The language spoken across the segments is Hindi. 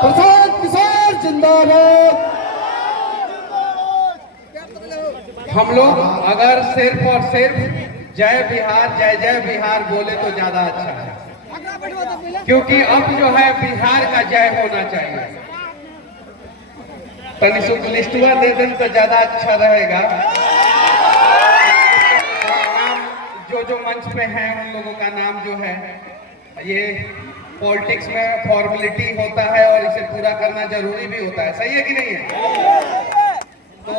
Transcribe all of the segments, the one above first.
प्रशांत किशोर जिंदाबाद। हम लोग अगर सिर्फ और सिर्फ जय बिहार जय जय बिहार बोले तो ज्यादा अच्छा है, क्योंकि अब जो है बिहार का जय होना चाहिए। तनिक लिस्टुआ दे दें तो ज्यादा अच्छा रहेगा। जो मंच पे हैं उन लोगों का नाम जो है, ये पॉलिटिक्स में फॉर्मेलिटी होता है और इसे पूरा करना जरूरी भी होता है, सही है कि नहीं है? तो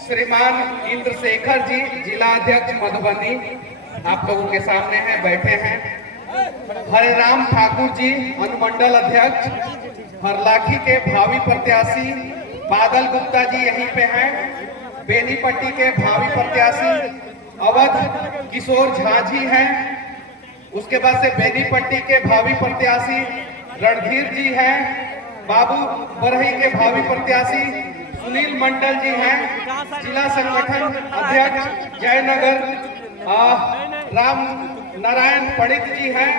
श्रीमान इंद्रशेखर जी, जिला अध्यक्ष मधुबनी, आप लोगों के सामने हैं, बैठे हैं। हरिराम ठाकुर जी, अनुमंडल अध्यक्ष हरलाखी के भावी प्रत्याशी। बादल गुप्ता जी यहीं पे हैं। बेनीपट्टी के भावी प्रत्याशी अवध किशोर झा जी हैं। उसके बाद से बेनीपट्टी के भावी प्रत्याशी रणधीर जी हैं। बाबू बरही के भावी प्रत्याशी सुनील मंडल जी हैं। जिला संगठन अध्यक्ष जयनगर राम नारायण पणिक जी हैं।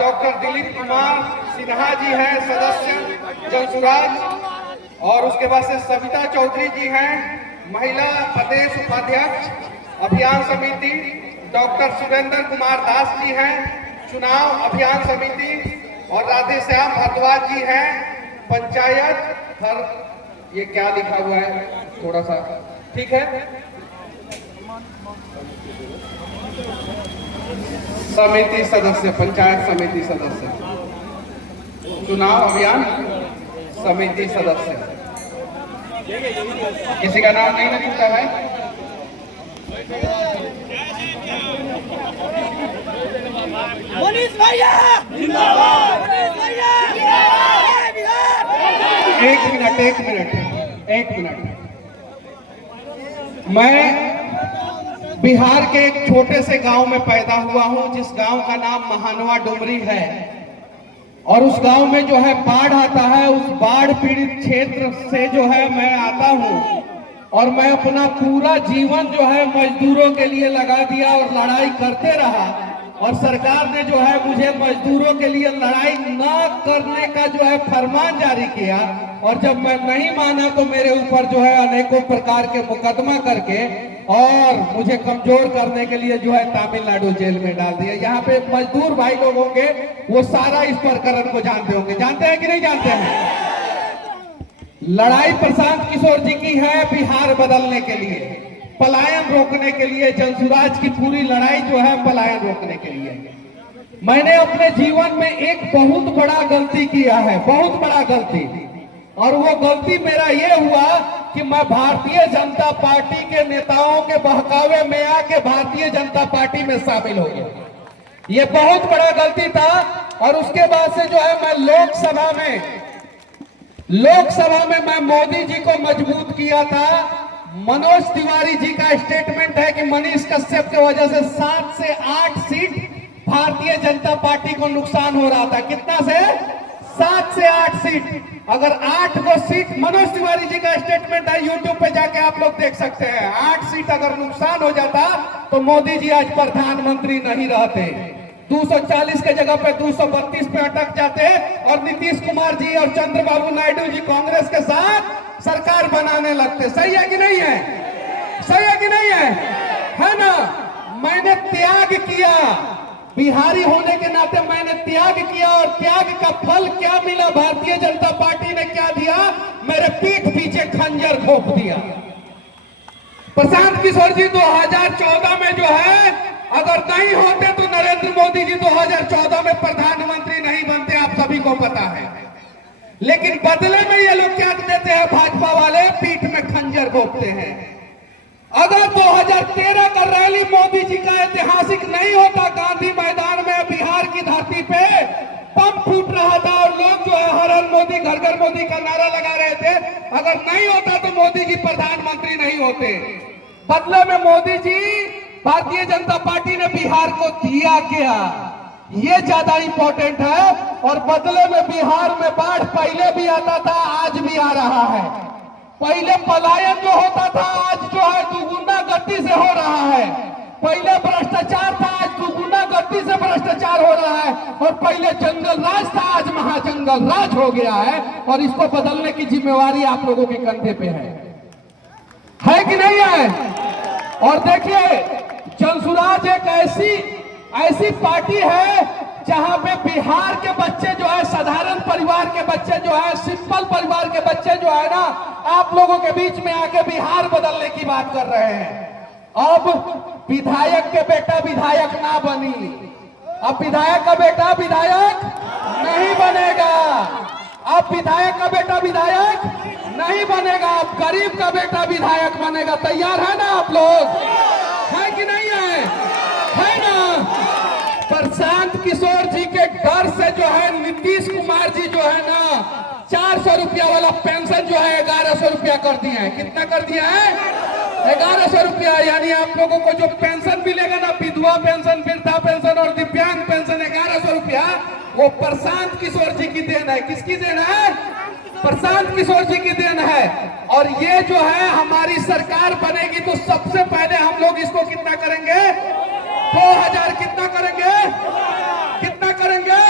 डॉक्टर दिलीप कुमार सिन्हा जी हैं, सदस्य जलसुराज। और उसके बाद से सविता चौधरी जी हैं, महिला प्रदेश उपाध्यक्ष अभियान समिति। डॉक्टर सुरेंद्र कुमार दास जी हैं, चुनाव अभियान समिति। और राधेश्याम भारद्वाज जी हैं, पंचायत हर, ये क्या लिखा हुआ है थोड़ा सा ठीक है, समिति सदस्य, पंचायत समिति सदस्य, चुनाव अभियान समिति सदस्य। किसी का नाम नहीं लिखता है? मनीष भैया जिंदाबाद, मनीष भैया जिंदाबाद। एक मिनट। मैं बिहार के एक छोटे से गांव में पैदा हुआ हूं, जिस गांव का नाम महानवा डुमरी है। और उस गांव में जो है बाढ़ आता है, उस बाढ़ पीड़ित क्षेत्र से जो है मैं आता हूं। और मैं अपना पूरा जीवन जो है मजदूरों के लिए लगा दिया और लड़ाई करते रहा। और सरकार ने जो है मुझे मजदूरों के लिए लड़ाई न करने का जो है फरमान जारी किया। और जब मैं नहीं माना तो मेरे ऊपर जो है अनेकों प्रकार के मुकदमा करके और मुझे कमजोर करने के लिए जो है तमिलनाडु जेल में डाल दिया। यहाँ पे मजदूर भाई लोग होंगे, वो सारा इस प्रकरण को जानते होंगे। जानते हैं कि नहीं जानते हैं? लड़ाई प्रशांत किशोर जी की है बिहार बदलने के लिए, पलायन रोकने के लिए। जलसुराज की पूरी लड़ाई जो है पलायन रोकने के लिए। मैंने अपने जीवन में एक बहुत बड़ा गलती किया है, बहुत बड़ा गलती। और वो गलती मेरा ये हुआ कि मैं भारतीय जनता पार्टी के नेताओं के बहकावे में आके भारतीय जनता पार्टी में शामिल हो गया। ये बहुत बड़ा गलती था। और उसके बाद से जो है मैं लोकसभा में मैं मोदी जी को मजबूत किया था। मनोज तिवारी जी का स्टेटमेंट है कि मनीष कश्यप की वजह से 7 से 8 सीट भारतीय जनता पार्टी को नुकसान हो रहा था। कितना से? 7 से 8 सीट। अगर 8 को सीट, मनोज तिवारी जी का स्टेटमेंट है, यूट्यूब पे जाके आप लोग देख सकते हैं। 8 सीट अगर नुकसान हो जाता तो मोदी जी आज प्रधानमंत्री नहीं रहते। 240 के जगह पे 232 पे अटक जाते और नीतीश कुमार जी और चंद्रबाबू नायडू जी कांग्रेस के साथ सरकार बनाने लगते। सही है कि नहीं है? सही है कि नहीं है ना? मैंने त्याग किया, बिहारी होने के नाते मैंने त्याग किया। और त्याग का फल क्या मिला? भारतीय जनता पार्टी ने क्या दिया? मेरे पीठ पीछे खंजर घोंप दिया। प्रशांत किशोर जी 2014 में जो है अगर नहीं होते तो नरेंद्र मोदी जी 2014 में प्रधानमंत्री नहीं बनते, आप सभी को पता है। लेकिन बदले में ये लोग क्या देते हैं? भाजपा वाले पीठ में खंजर घोंपते हैं। अगर 2013 का रैली मोदी जी का ऐतिहासिक नहीं होता, गांधी मैदान में बिहार की धरती पे बम फूट रहा था और लोग जो है हर हर मोदी, घर घर मोदी का नारा लगा रहे थे, अगर नहीं होता तो मोदी जी प्रधानमंत्री नहीं होते। बदले में मोदी जी, भारतीय जनता पार्टी ने बिहार को दिया क्या, ये ज्यादा इंपॉर्टेंट है। और बदले में बिहार में बाढ़ पहले भी आता था, आज भी आ रहा है। पहले पलायन जो होता था आज जो है दुगुना गति से हो रहा है। पहले भ्रष्टाचार था, आज दुगुना गति संपत्ति से भ्रष्टाचार हो रहा है और पहले जंगल राज था, आज महाजंगल राज हो गया है और इसको बदलने की जिम्मेवारी आप लोगों के कंधे पे है कि नहीं है? और देखिए, जनसुराज एक ऐसी पार्टी है जहां पे बिहार के बच्चे जो है, साधारण परिवार के बच्चे जो है, सिंपल परिवार के बच्चे जो है ना, आप लोगों के बीच में आके बिहार बदलने की बात कर रहे हैं। अब विधायक के बेटा विधायक ना बनी, अब विधायक का बेटा विधायक नहीं बनेगा, अब विधायक का बेटा विधायक नहीं बनेगा, अब गरीब का बेटा विधायक बनेगा। तैयार है ना आप लोग? है कि नहीं है ना? प्रशांत किशोर जी के डर से जो है नीतीश कुमार जी जो है ना 400 रुपया वाला पेंशन जो है 1100 रुपया कर दिया है। कितना कर दिया है? 1100 रुपया। यानी आप लोगों को जो पेंशन मिलेगा ना, विधवा पेंशन, वृद्धा पेंशन और दिव्यांग पेंशन 1100 रुपया, वो प्रशांत किशोर जी की देन है। किसकी देन है? प्रशांत किशोर जी की देन है। और ये जो है हमारी सरकार बनेगी तो सबसे पहले हम लोग इसको कितना करेंगे? 2000। कितना करेंगे? कितना करेंगे?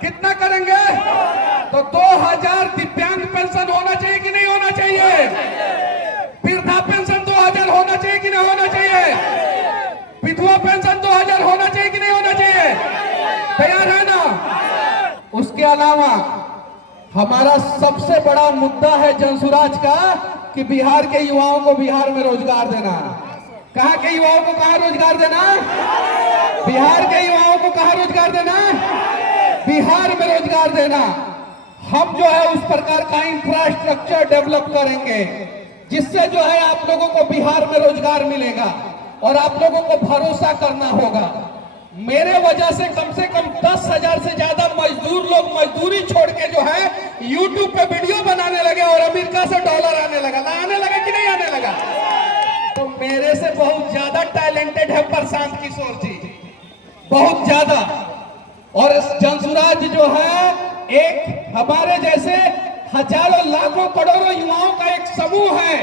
कितना करेंगे? तो 2000 दिव्यांग पेंशन होना चाहिए कि नहीं होना चाहिए? वृद्धा पेंशन 2000 होना चाहिए कि नहीं होना चाहिए? विधवा पेंशन 2000 होना चाहिए कि नहीं होना चाहिए? तैयार है ना? उसके अलावा हमारा सबसे बड़ा मुद्दा है जनसुराज का कि बिहार के युवाओं को बिहार में रोजगार देना। कहां के युवाओं को कहां रोजगार देना? बिहार के युवाओं को कहां रोजगार देना? बिहार में रोजगार देना। हम जो है उस प्रकार का इंफ्रास्ट्रक्चर डेवलप करेंगे जिससे जो है आप लोगों को बिहार में रोजगार मिलेगा और आप लोगों को भरोसा करना होगा। मेरे वजह से कम 10,000 से ज्यादा मजदूर लोग मजदूरी छोड़ के जो है YouTube पे वीडियो बनाने लगे और अमेरिका से डॉलर आने लगा। ना आने लगा कि नहीं आने लगा? तो मेरे से बहुत ज्यादा टैलेंटेड है प्रशांत किशोर जी, बहुत ज्यादा। और जनसुराज जो है एक हमारे जैसे हजारों लाखों करोड़ों युवाओं का एक समूह है।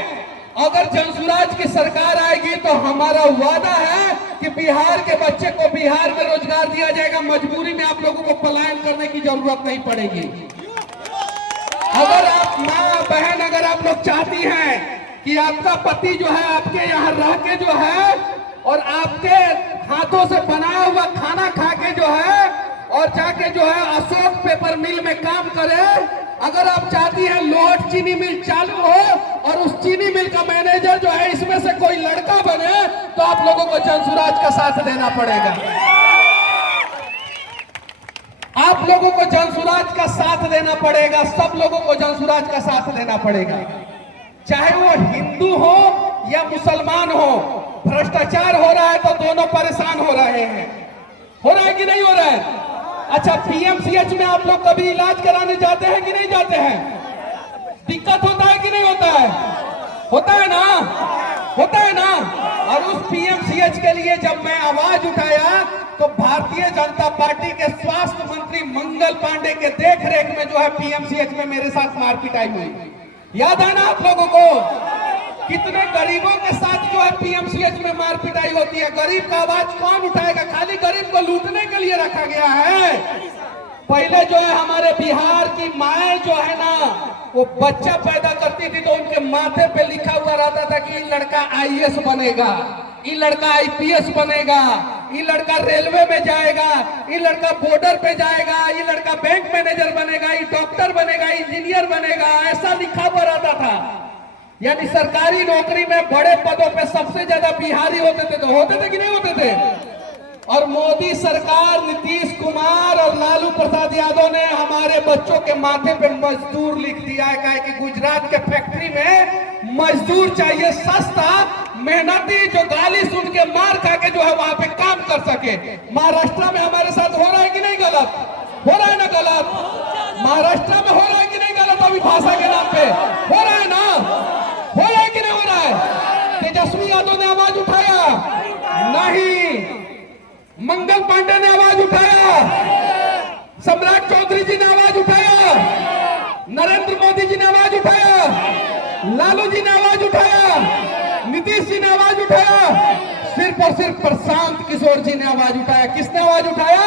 अगर जनसुराज की सरकार आएगी तो हमारा वादा है कि बिहार के बच्चे को बिहार में रोजगार दिया जाएगा। मजबूरी में आप लोगों को पलायन करने की जरूरत नहीं पड़ेगी। अगर आप माँ बहन, अगर आप लोग चाहती हैं कि आपका पति जो है आपके यहाँ रह के जो है और आपके हाथों से बनाया हुआ खाना खा के जो है और जाके जो है अशोक पेपर मिल में काम करे, अगर आप चाहती हैं लोहट चीनी मिल चालू हो और उस चीनी मिल का मैनेजर जो है इसमें से कोई लड़का बने, तो आप लोगों को जनसुराज का साथ देना पड़ेगा। आप लोगों को जनसुराज का साथ देना पड़ेगा। सब लोगों को जनसुराज का साथ देना पड़ेगा, चाहे वो हिंदू हो या मुसलमान हो। भ्रष्टाचार हो रहा है तो दोनों परेशान हो रहे हैं। हो रहा है कि नहीं हो रहा है? अच्छा, पीएमसीएच में आप लोग कभी इलाज कराने जाते हैं कि नहीं जाते हैं? दिक्कत होता है कि नहीं होता है? होता है ना? होता है ना? और उस पीएमसीएच के लिए जब मैं आवाज उठाया तो भारतीय जनता पार्टी के स्वास्थ्य मंत्री मंगल पांडे के देखरेख में जो है पीएमसीएच में मेरे साथ मारपिटाई हुई। याद है ना आप लोगों को? कितने गरीबों के साथ जो है पीएमसीएच में मारपिटाई होती है। गरीब का आवाज कौन उठाएगा? खाली गरीब को लूटने के लिए रखा गया है। पहले जो है हमारे बिहार की माए जो है ना, वो बच्चा पैदा करती थी तो उनके माथे पे लिखा हुआ रहता था कि ये लड़का आईएएस बनेगा, ये लड़का आईपीएस बनेगा, ये लड़का रेलवे में जाएगा, ये लड़का बॉर्डर पे जाएगा, ये लड़का बैंक मैनेजर बनेगा, ये डॉक्टर बनेगा, इंजीनियर बनेगा। ऐसा लिखा हुआ रहता था। यानी सरकारी नौकरी में बड़े पदों पे सबसे ज्यादा बिहारी होते थे। तो होते थे कि नहीं होते थे? और मोदी सरकार, नीतीश कुमार और लालू प्रसाद यादव ने हमारे बच्चों के माथे पे मजदूर लिख दिया है कि गुजरात के फैक्ट्री में मजदूर चाहिए, सस्ता, मेहनती, जो गाली सुन के मार खा के जो है वहां पे काम कर सके। महाराष्ट्र में हमारे साथ हो रहा है कि नहीं गलत? हो रहा है ना गलत? महाराष्ट्र में हो रहा है कि नहीं गलत? अभी भाषा के नाम पे हो रहा है ना? हो रहा है कि नहीं हो रहा है? तेजस्वी यादव ने आवाज उठाया नहीं, मंगल पांडे ने आवाज उठाया, सम्राट चौधरी जी ने आवाज उठाया, नरेंद्र मोदी जी ने आवाज उठाया, लालू जी ने आवाज उठाया, नीतीश जी ने आवाज उठाया, सिर्फ और सिर्फ प्रशांत किशोर जी ने आवाज उठाया। किसने आवाज उठाया?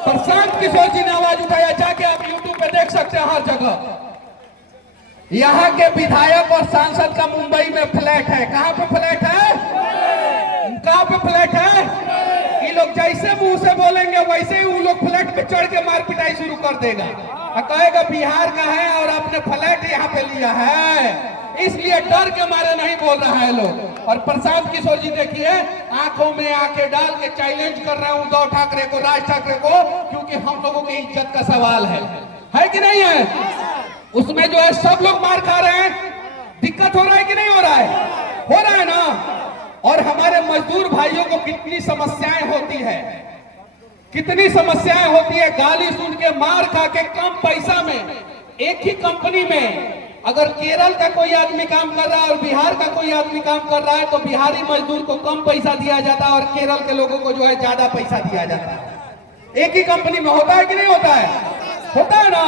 प्रशांत किशोर जी ने आवाज उठाया। जाके आप यूट्यूब पे देख सकते हैं हर जगह। यहाँ के विधायक और सांसद का मुंबई में फ्लैट है। कहां पे फ्लैट है? कहां पे फ्लैट है? ये लोग जैसे मुंह से बोलेंगे वैसे ही वो लोग फ्लैट पे चढ़ के मार पिटाई शुरू कर देगा और कहेगा बिहार का है और आपने फ्लैट यहाँ पे लिया है, इसलिए डर के मारे नहीं बोल रहा है लोग। और प्रशांत किशोर जी देखिए आंखों में आंखें डाल के चैलेंज कर रहे हैं उद्धव ठाकरे को, राज ठाकरे को, क्योंकि हम लोगों की इज्जत का सवाल है कि नहीं है? उसमें जो है सब लोग मार खा रहे हैं। दिक्कत हो रहा है कि नहीं हो रहा है? हो रहा है ना। और हमारे मजदूर भाइयों को कितनी समस्याएं होती है, कितनी समस्याएं होती है। गाली सुन के, मार खा के, कम पैसा में एक ही कंपनी में अगर केरल का कोई आदमी काम कर रहा है और बिहार का कोई आदमी काम कर रहा है तो बिहारी मजदूर को कम पैसा दिया जाता है और केरल के लोगों को जो है ज्यादा पैसा दिया जाता है। एक ही कंपनी में होता है कि नहीं होता है? होता है ना।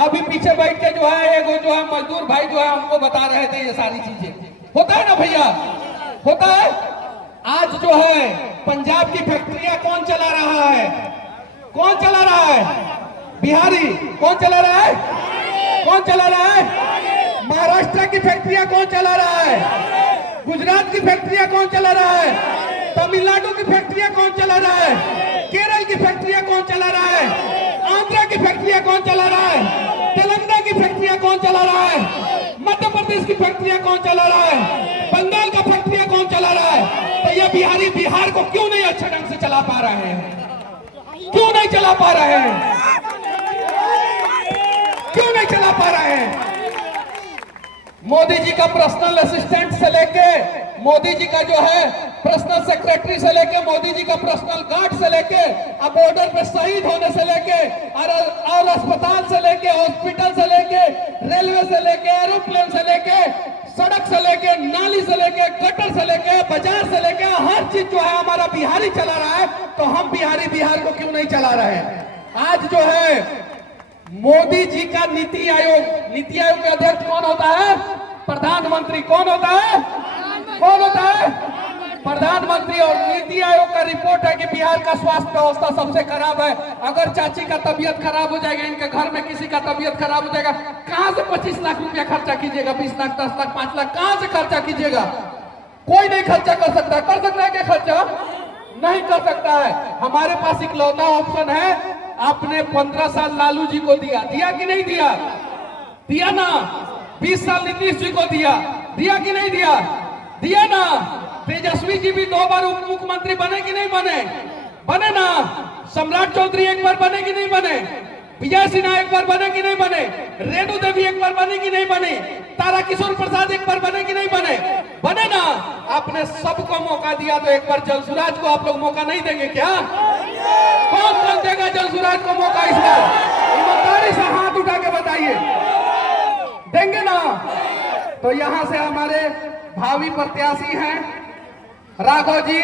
अभी पीछे बैठ के जो है एगो जो है मजदूर भाई जो है हमको बता रहे थे ये सारी चीजें। होता है ना भैया? होता है। आज जो है पंजाब की फैक्ट्रियां कौन चला रहा है? कौन चला रहा है? बिहारी। कौन चला रहा है? कौन चला रहा है? महाराष्ट्र की फैक्ट्रियां कौन चला रहा है? गुजरात की फैक्ट्रियां कौन चला रहा है? तमिलनाडु की फैक्ट्रियां कौन चला रहा है? केरल की फैक्ट्रियां कौन चला रहा है? आंध्र की फैक्ट्रियां कौन चला रहा है? तेलंगाना की फैक्ट्रियां कौन चला रहा है? मध्य प्रदेश की फैक्ट्रियां कौन चला रहा है? बंगाल का फैक्ट्रियां कौन चला रहा है? तो ये बिहारी बिहार को क्यों नहीं अच्छे ढंग से चला पा रहे हैं? क्यों नहीं चला पा रहे हैं? क्यों नहीं चला पा रहे हैं? मोदी जी का पर्सनल असिस्टेंट से लेके, मोदी जी का जो है पर्सनल सेक्रेटरी से लेके, मोदी जी का पर्सनल गार्ड से लेके, अब बॉर्डर पे शहीद होने से लेके और अस्पताल से लेके, हॉस्पिटल से लेके, रेलवे से लेके, एरोप्लेन से लेके, सड़क से लेके, नाली से लेके, गटर से लेके, बाजार से लेके, हर चीज जो है हमारा बिहारी चला रहा है। तो हम बिहारी बिहार को क्यों नहीं चला रहे हैं? आज जो है मोदी जी का नीति आयोग, नीति आयोग के अध्यक्ष कौन होता है? प्रधानमंत्री। कौन होता है? कौन होता है? प्रधानमंत्री। और नीति आयोग का रिपोर्ट है कि बिहार का स्वास्थ्य व्यवस्था सबसे खराब है। अगर चाची का तबीयत खराब हो जाएगा, इनके घर में किसी का तबीयत खराब हो जाएगा, कहां से 25 लाख रुपया खर्चा कीजिएगा? 20 लाख, 10 लाख, 5 लाख कहां से खर्चा कीजिएगा? कोई नहीं खर्चा कर सकता। कर सकता है क्या खर्चा? नहीं कर सकता है। हमारे पास इकलौता ऑप्शन है, आपने 15 साल लालू जी को दिया, दिया कि नहीं दिया? दिया ना। 20 साल नीतीश जी को दिया, दिया कि नहीं दिया? दिया ना। तेजस्वी जी भी 2 बार उप मुख्यमंत्री बने कि नहीं बने? बने ना। सम्राट चौधरी एक बार बने कि नहीं बने? विजय सिन्हा एक बार बने कि नहीं बने? रेणु देवी एक बार बने कि नहीं बने? तारा किशोर प्रसाद एक बार बने कि नहीं बने? बने ना। आपने सबको मौका दिया, तो एक बार जलसुराज को आप लोग मौका नहीं देंगे क्या? कौन देगा जलसुराज को मौका इस बार? ईमानदारी से हाथ उठा के बताइए, देंगे ना? तो यहां से हमारे भावी प्रत्याशी हैं राघव जी,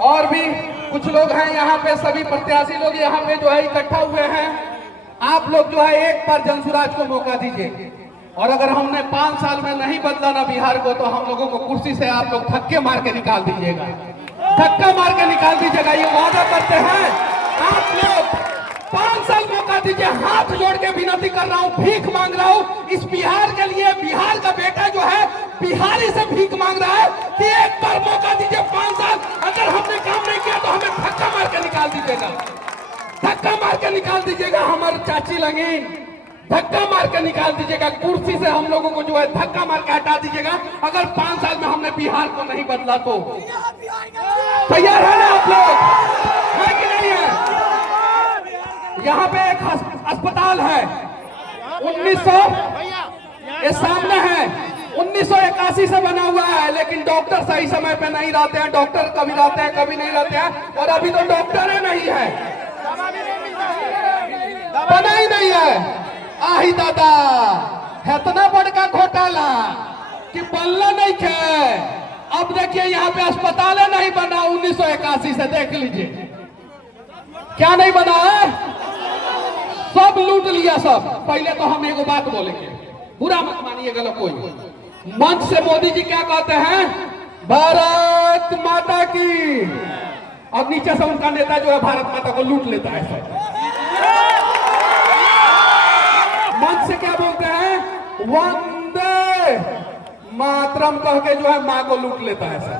और भी कुछ लोग हैं यहाँ पे। सभी प्रत्याशी लोग यहाँ पे जो है इकट्ठा हुए हैं। आप लोग जो है एक बार जलसुराज को मौका दीजिए, और अगर हमने 5 साल में नहीं बदला ना बिहार को, तो हम लोगों को कुर्सी से आप लोग धक्के मार के निकाल दीजिएगा, धक्का मार के निकाल दीजिएगा। ये वादा करते हैं आप लोग। 5 साल मौका दीजिए। हाथ जोड़ के विनती कर रहा हूँ, भीख मांग रहा हूँ इस बिहार के लिए। बिहार का बेटा जो है बिहारी से भीख मांग रहा है कि एक बार मौका दीजिए। 5 साल अगर हमने काम नहीं किया तो हमें धक्का मार के निकाल दीजिएगा, धक्का मार के निकाल दीजिएगा। हमारी चाची लंगीन, धक्का मार के निकाल दीजिएगा। कुर्सी से हम लोगों को जो है धक्का मार के हटा दीजिएगा। अगर 5 साल में हमने बिहार को नहीं बदला तो तैयार है ना आप लोग? है कि नहीं है? यहाँ पे एक अस्पताल है, 1900 ये सामने है, 1981 से बना हुआ है, लेकिन डॉक्टर सही समय पे नहीं रहते हैं। डॉक्टर कभी रहते हैं, कभी नहीं रहते हैं, और अभी तो डॉक्टर ही नहीं है, बना ही नहीं है। आही दादा, इतना बड़का घोटाला कि बल्ला नहीं खे। अब देखिए यहाँ पे अस्पताल नहीं बना 1981 से, देख लीजिए क्या नहीं बना है, सब लूट लिया सब। पहले तो हम एगो बात बोलेंगे, बुरा मत मानिएगा लोग कोई। मंच से मोदी जी क्या कहते हैं? भारत भारत माता की। अब नीचे से उनका नेता जो है भारत माता को लूट लेता है सब। मंच से क्या बोलते हैं, वंदे मातरम कह के जो है मां को लूट लेता है सब।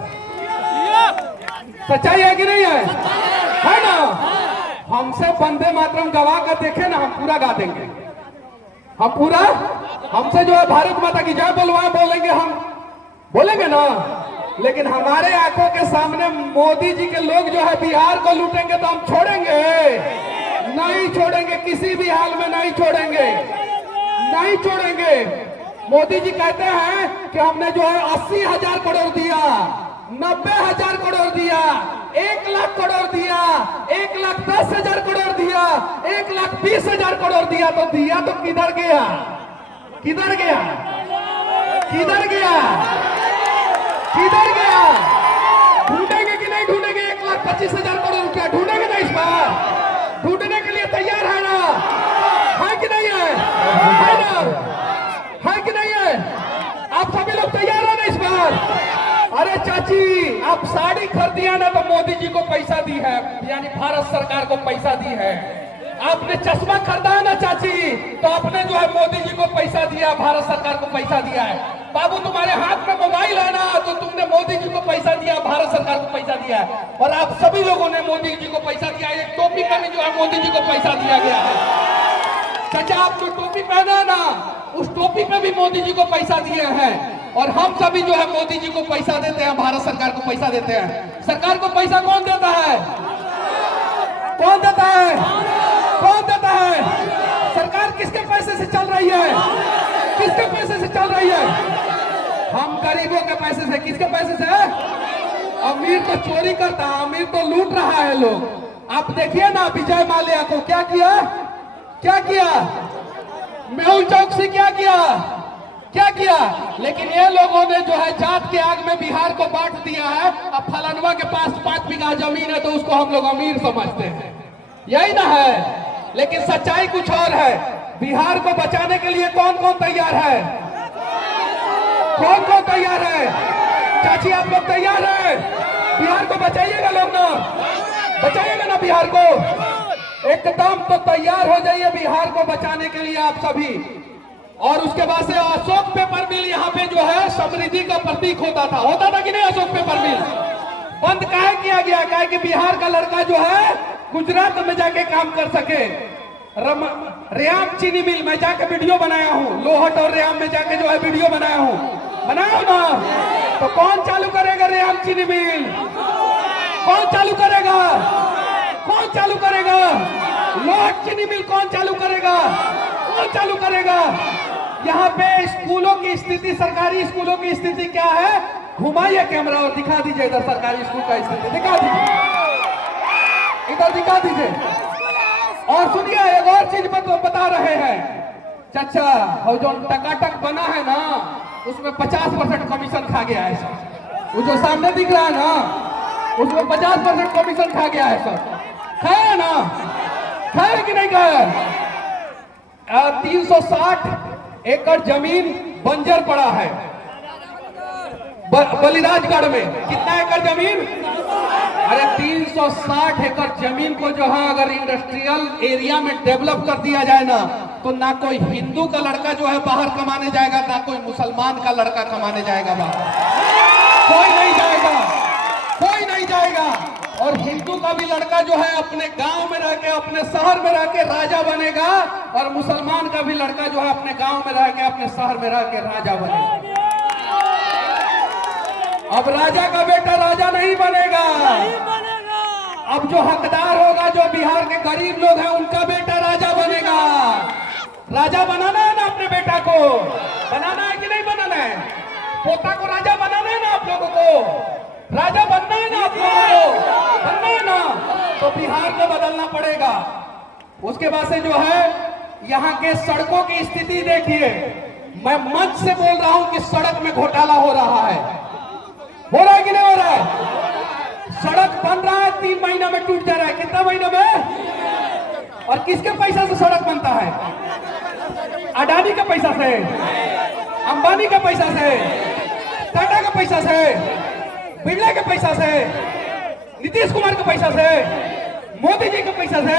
सच्चाई है कि नहीं है ना? हमसे वंदे मातरम गवा कर देखे ना, हम पूरा गा देंगे, हम पूरा। हमसे जो है भारत माता की जय बोलवाए बोलेंगे, हम बोलेंगे ना। लेकिन हमारे आंखों के सामने मोदी जी के लोग जो है बिहार को लूटेंगे तो हम छोड़ेंगे? नहीं छोड़ेंगे, किसी भी हाल में नहीं छोड़ेंगे, नहीं छोड़ेंगे। मोदी जी कहते हैं कि हमने जो है 80,000 करोड़ दिया, 90,000 करोड़ दिया, 1,00,000 करोड़ दिया, 1,10,000 करोड़ दिया, 1,20,000 करोड़ दिया। तो दिया तो किधर गया, किधर गया, किधर गया, किधर गया? ढूंढेंगे कि नहीं ढूंढेंगे? 1,25,000 करोड़ रुपया ढूंढेंगे ना इस बार? ढूंढने के लिए तैयार है ना? है कि नहीं है? है ना? है कि नहीं है? आप सभी लोग तैयार हो ना इस बार? अरे चाची, आप साड़ी खरीदिया ना तो मोदी जी को पैसा दी है, यानी भारत सरकार को पैसा दी है। आपने चश्मा खरीदा है ना चाची, तो आपने जो है मोदी जी को पैसा दिया, भारत सरकार को पैसा दिया है। बाबू, तुम्हारे हाथ में मोबाइल है ना, तो तुमने मोदी जी को पैसा दिया, भारत सरकार को पैसा दिया है। और आप सभी लोगों ने मोदी जी को पैसा दिया है। एक टोपी का भी जो है मोदी जी को पैसा दिया गया है। चाचा, आप जो टोपी पहना है ना, उस टोपी पे भी मोदी जी को पैसा दिए हैं। और हम सभी जो है मोदी जी को पैसा देते हैं, भारत सरकार को पैसा देते हैं। सरकार को पैसा कौन देता है? कौन देता है? कौन देता है? सरकार किसके पैसे से चल रही है? किसके पैसे से चल रही है? हम गरीबों के पैसे से। किसके पैसे से? अमीर तो चोरी करता है, अमीर तो लूट रहा है लोग। आप देखिए ना, विजय माल्या को क्या किया, क्या किया? मेहुल चौकसी क्या किया, क्या किया? लेकिन ये लोगों ने जो है जात के आग में बिहार को बांट दिया है। अब फलानवा के पास 5 बीघा जमीन है तो उसको हम लोग अमीर समझते हैं, यही ना है? लेकिन सच्चाई कुछ और है। बिहार को बचाने के लिए कौन कौन तैयार है? कौन कौन तैयार है? चाची, आप लोग तैयार हैं? बिहार को बचाइएगा लोग ना, बचाइएगा ना बिहार को? एकदम तो तैयार हो जाइए बिहार को बचाने के लिए आप सभी। और उसके बाद से अशोक पेपर मिल यहाँ पे जो है समृद्धि का प्रतीक होता था कि नहीं? अशोक पेपर मिल बंद काहे किया गया? काहे कि बिहार का लड़का जो है गुजरात में जाके काम कर सके। रेयाम चीनी मिल में जाके वीडियो बनाया हूँ, लोहट और रेयाम में जाके जो है वीडियो बनाया हूँ, बनाया ना? तो कौन चालू करेगा रेयाम चीनी मिल? कौन चालू करेगा? कौन चालू करेगा? लोहट चीनी मिल कौन चालू करेगा? कौन चालू करेगा? यहाँ पे स्कूलों की स्थिति, सरकारी स्कूलों की स्थिति क्या है? घुमाइए कैमरा और दिखा दीजिए इधर सरकारी स्कूल का स्थिति, दिखा दीजिए, इधर दिखा दीजिए। और सुनिए, एक और चीज बता रहे हैं चाचा, वो जो टकाटक बना है ना, उसमें 50% कमीशन खा गया है सर। वो जो सामने दिख रहा है ना, उसमें 50% कमीशन खा गया है सर। है ना? है कि नहीं? है 360 एकड़ जमीन बंजर पड़ा है बलिराजगढ़ में। कितना एकड़ जमीन? अरे 360 एकड़ जमीन को जो है अगर इंडस्ट्रियल एरिया में डेवलप कर दिया जाए ना, तो ना कोई हिंदू का लड़का जो है बाहर कमाने जाएगा, ना कोई मुसलमान का लड़का कमाने जाएगा बाहर। कोई नहीं जाएगा, कोई नहीं जाएगा। और हिंदू का भी लड़का जो है अपने गांव में रह के, अपने शहर में रह के राजा बनेगा, और मुसलमान का भी लड़का जो है अपने गांव में रह के, अपने शहर में रह के राजा बनेगा। अब राजा का बेटा राजा नहीं बनेगा। अब जो हकदार होगा, जो बिहार के गरीब लोग हैं, उनका बेटा राजा बनेगा। राजा बनाना है ना अपने बेटा को? बनाना है कि नहीं बनाना है? पोता को राजा बनाना है ना आप लोगों को? राजा बनना है ना आप लोगों को? बनना है ना? तो बिहार को बदलना पड़ेगा। उसके बाद से जो है यहाँ के सड़कों की स्थिति देखिए। मैं मंच से बोल रहा हूं कि सड़क में घोटाला हो रहा है। हो रहा है कि नहीं हो रहा है? सड़क बन रहा है, 3 महीना में टूट जा रहा है। कितना महीना में? और किसके पैसा से सड़क बनता है? अडानी के पैसा से, अंबानी के पैसा से, टाटा के पैसा से। बिरला के पैसा से, नीतीश कुमार के पैसा से, मोदी जी के पैसा से